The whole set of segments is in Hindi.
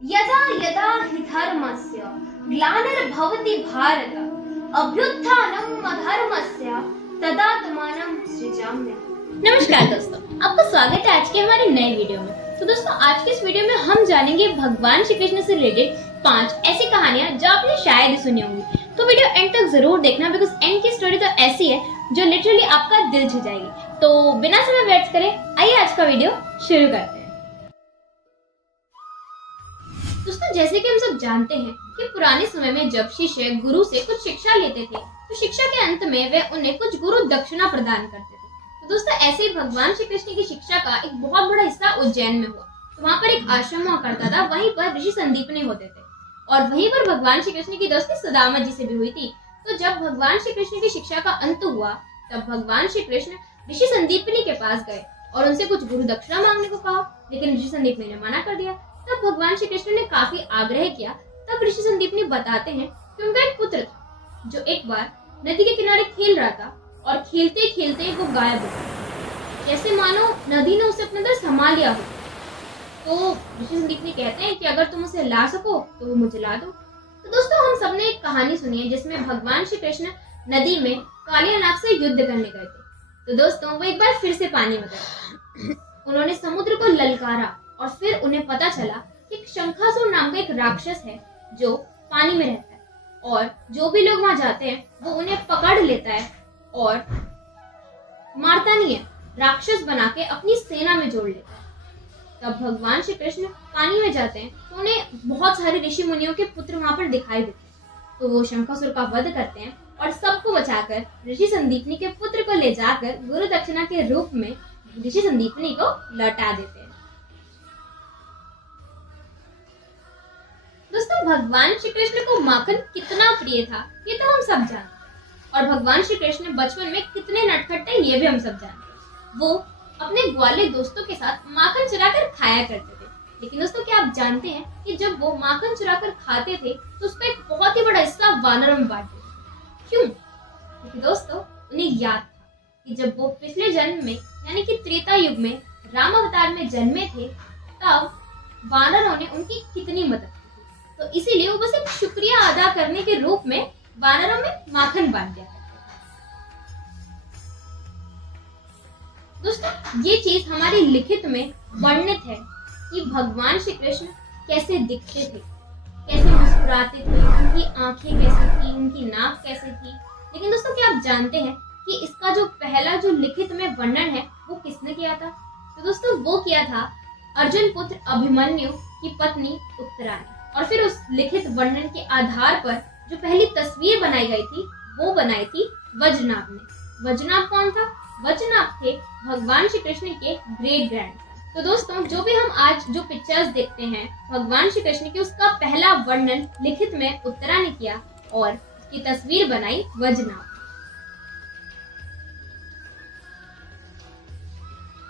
यदा यदा हि धर्मस्य ग्लानिर्भवति भारत अभ्युत्थानम् अधर्मस्य तदात्मानं सृजाम्यहम्। नमस्कार दोस्तों, आपका स्वागत है आज के हमारे नए वीडियो में। तो दोस्तों, आज के इस वीडियो में हम जानेंगे भगवान श्री कृष्ण से रिलेटेड 5 ऐसी कहानियां जो आपने शायद सुनी होंगी। तो वीडियो एंड तक जरूर देखना, बिकॉज एंड की स्टोरी तो ऐसी है जो लिटरली आपका दिल छू जाएगी। तो बिना समय व्यर्थ करे आइए आज का वीडियो शुरू करते हैं। दोस्तों, जैसे कि हम सब जानते हैं कि पुराने समय में जब शिष्य गुरु से कुछ शिक्षा लेते थे तो शिक्षा के अंत में वे उन्हें कुछ गुरु दक्षिणा प्रदान करते थे। तो दोस्तों, ऐसे ही भगवान श्री कृष्ण की शिक्षा का एक बहुत बड़ा हिस्सा उज्जैन में हुआ। तो वहाँ पर एक आश्रम हुआ करता था, वहीं पर ऋषि संदीपनी होते थे और वहीं पर भगवान श्री कृष्ण की दोस्ती सुदामा जी से भी हुई थी। तो जब भगवान श्री कृष्ण की शिक्षा का अंत हुआ तब भगवान श्री कृष्ण ऋषि संदीपनी के पास गए और उनसे कुछ गुरु दक्षिणा मांगने को कहा, लेकिन ऋषि संदीपनी ने मना कर दिया। तब भगवान श्री कृष्ण ने काफी आग्रह किया। तब ऋषि संदीपनी बताते हैं कि उनका एक पुत्र था जो एक बार नदी के किनारे खेल रहा था और खेलते खेलते वो गायब हो गया, जैसे मानो नदी ने उसे अपने अंदर समा लिया हो। तो ऋषि संदीपनी कहते हैं कि अगर तुम उसे ला सको तो वो मुझे ला दो। तो दोस्तों, हम सबने एक कहानी सुनी है जिसमें भगवान श्री कृष्ण नदी में कालिया नाग से युद्ध करने गए थे। तो दोस्तों, वो एक बार फिर से पानी में गए। उन्होंने समुद्र को ललकारा और फिर उन्हें पता चला कि शंखासुर नाम का एक राक्षस है जो पानी में रहता है और जो भी लोग वहां जाते हैं वो उन्हें पकड़ लेता है और मारता नहीं है, राक्षस बना के अपनी सेना में जोड़ लेता है। तब भगवान श्री कृष्ण पानी में जाते हैं तो उन्हें बहुत सारे ऋषि मुनियों के पुत्र वहां पर दिखाई देते हैं। तो वो शंखासुर का वध करते हैं और सबको बचाकर ऋषि संदीपनी के पुत्र को ले जाकर गुरु दक्षिणा के रूप में ऋषि संदीपनी को लौटा देते हैं। दोस्तों, भगवान श्री कृष्ण को माखन कितना प्रिय था ये तो हम सब जानते हैं और भगवान श्री कृष्ण बचपन में कितने नटखट थे ये भी हम सब जानते हैं। वो अपने ग्वाले दोस्तों के साथ माखन चुराकर खाया करते थे। लेकिन दोस्तों, क्या आप जानते हैं कि जब वो माखन चुराकर खाते थे तो उसका एक बहुत ही बड़ा हिस्सा वानरों में बांटते थे। क्यों? क्योंकि दोस्तों, उन्हें याद था कि जब वो पिछले जन्म में यानी कि त्रेता युग में राम अवतार में जन्मे थे तब वानरों ने उनकी कितनी मदद की थी। तो इसीलिए वो बस एक शुक्रिया अदा करने के रूप में वानरों में माखन बांट दिया करते थे। दोस्तों, ये चीज हमारी लिखित में वर्णित है कि भगवान श्री कृष्ण कैसे दिखते थे, कैसे मुस्कुराते थे, उनकी आंखें कैसी थी, उनकी नाक कैसी थी। लेकिन दोस्तों, क्या आप जानते हैं कि इसका जो पहला जो लिखित में वर्णन है वो किसने किया था? तो दोस्तों, वो किया था अर्जुन पुत्र अभिमन्यु की पत्नी उत्तरा ने। और फिर उस लिखित वर्णन के आधार पर जो पहली तस्वीर बनाई गई थी वो बनाई थी वज्रनाभ ने। वज्रनाभ कौन था? वज्रनाभ थे भगवान श्री कृष्ण के ग्रेट ग्रैंडसन। तो दोस्तों, जो भी हम आज जो पिक्चर्स देखते हैं भगवान श्री कृष्ण की, उसका पहला वर्णन लिखित में उत्तरा ने किया और उसकी तस्वीर बनाई वज्रनाभ।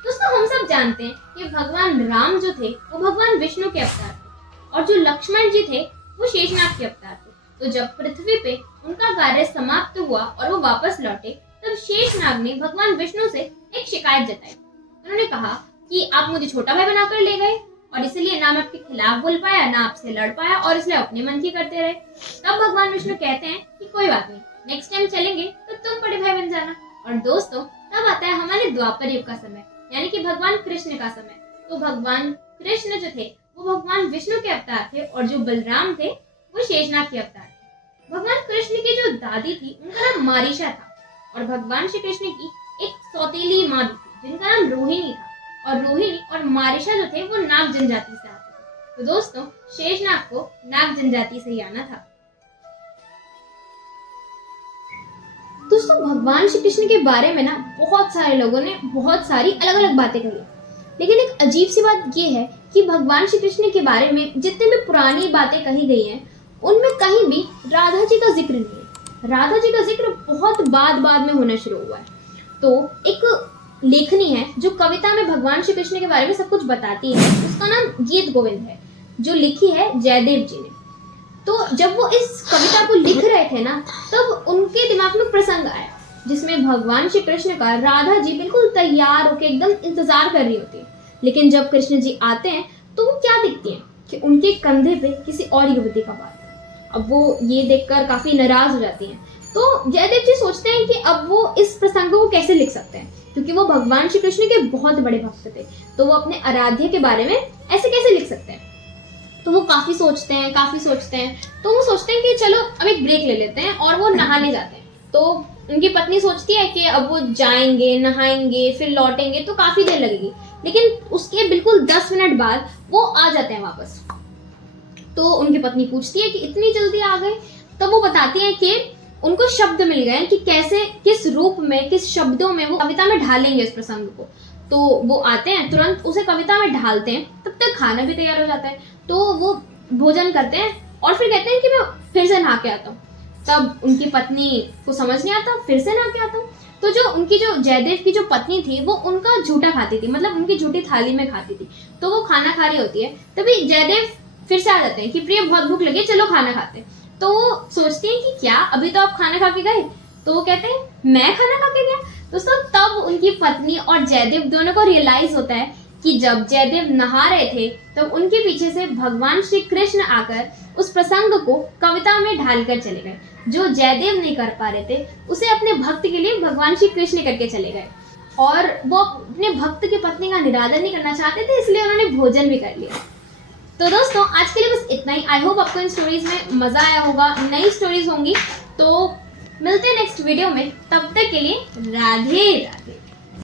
दोस्तों, हम सब जानते हैं कि भगवान राम जो थे वो भगवान विष्णु के अवतार थे और जो लक्ष्मण जी थे वो शेषनाग के अवतार थे। तो जब पृथ्वी पे उनका कार्य समाप्त हुआ और वो वापस लौटे तब शेषनाग ने भगवान विष्णु से एक शिकायत जताई। उन्होंने कहा कि आप मुझे छोटा भाई बनाकर ले गए और इसलिए ना मैं आपके खिलाफ बोल पाया, ना आपसे लड़ पाया और इसलिए अपने मन की करते रहे। तब भगवान विष्णु कहते हैं कि कोई बात नहीं, नेक्स्ट टाइम चलेंगे तो तुम बड़े भाई बन जाना। और दोस्तों, तब आता है हमारे द्वापर युग का समय, यानी कि भगवान कृष्ण का समय। तो भगवान कृष्ण जो थे वो भगवान विष्णु के अवतार थे और जो बलराम थे वो शेषनाग के अवतार थे। भगवान कृष्ण की जो दादी थी उनका नाम मारीशा था और भगवान श्री कृष्ण की एक सौतेली माँ भी थी जिनका नाम रोहिणी था। और रोहिणी और मारीशा जो थे वो नाग जनजाति से आते थे। तो दोस्तों, शेषनाग को नाग जनजाति से ही आना था। दोस्तों, भगवान श्री कृष्ण के बारे में ना बहुत सारे लोगों ने बहुत सारी अलग अलग बातें कही, लेकिन एक अजीब सी बात ये है कि भगवान श्री कृष्ण के बारे में जितने भी पुरानी बातें कही गई हैं उनमें कहीं भी राधा जी का जिक्र नहीं है। राधा जी का जिक्र बहुत बाद में होना शुरू हुआ है। तो एक लेखनी है जो कविता में भगवान श्री कृष्ण के बारे में सब कुछ बताती है, उसका नाम गीत गोविंद है, जो लिखी है जयदेव जी ने। तो जब वो इस कविता को लिख रहे थे ना तब उनके दिमाग में प्रसंग आया जिसमें भगवान श्री कृष्ण का राधा जी बिल्कुल तैयार होकर एकदम इंतजार कर रही होती है। लेकिन जब कृष्ण जी आते हैं तो वो क्या दिखती हैं? कि उनके कंधे पे किसी और युवती का भार था। अब वो ये देखकर काफी नाराज हो जाती हैं। तो जयदेव जी सोचते हैं कि अब वो इस प्रसंग को कैसे लिख सकते हैं, क्योंकि वो भगवान श्री कृष्ण के बहुत बड़े भक्त थे, तो वो अपने आराध्य के बारे में ऐसे कैसे लिख सकते हैं। तो वो काफी सोचते हैं तो वो सोचते हैं कि चलो अब एक ब्रेक ले लेते हैं, और वो नहाने जाते हैं। तो उनकी पत्नी सोचती है कि अब वो जाएंगे, नहाएंगे, फिर लौटेंगे तो काफी देर लगेगी, लेकिन उसके बिल्कुल 10 मिनट बाद वो आ जाते हैं वापस। तो उनकी पत्नी पूछती है कि इतनी जल्दी आ गए। तब वो बताती है कि उनको शब्द मिल गए कि कैसे, किस रूप में, किस शब्दों में वो कविता में ढालेंगे इस प्रसंग को। तो वो आते हैं, तुरंत उसे कविता में ढालते हैं, तब तक खाना भी तैयार हो जाता है। तो वो भोजन करते हैं और फिर कहते हैं कि मैं फिर से नहा के आता हूँ। तब उनकी पत्नी को समझ नहीं आता, फिर से नहा के आता हूँ। तो जो जयदेव की जो पत्नी थी वो उनका झूठा खाती थी, मतलब उनकी झूठी थाली में खाती थी। तो वो खाना खा रही होती है, तभी जयदेव फिर से आ जाते हैं कि प्रिय बहुत भूख लगी, चलो खाना खाते हैं। तो वो सोचती हैं कि क्या अभी तो आप खाना खा के गए। तो वो कहते हैं मैं खाना खा के गया। दोस्तों तब उनकी पत्नी और जयदेव दोनों को रियलाइज होता है कि जब जयदेव नहा रहे थे तो उनके पीछे से भगवान श्री कृष्ण आकर उस प्रसंग को कविता में ढालकर चले गए। जो जयदेव नहीं कर पा रहे थे उसे अपने भक्त के लिए भगवान श्री कृष्ण करके चले गए, और वो अपने भक्त की पत्नी का निरादर नहीं करना चाहते थे, इसलिए उन्होंने भोजन भी कर लिया। तो दोस्तों आज के लिए बस इतना ही। आई होप आपको इन स्टोरीज में मजा आया होगा, नई स्टोरीज होंगी। तो मिलते हैं नेक्स्ट वीडियो में, तब तक के लिए राधे राधे।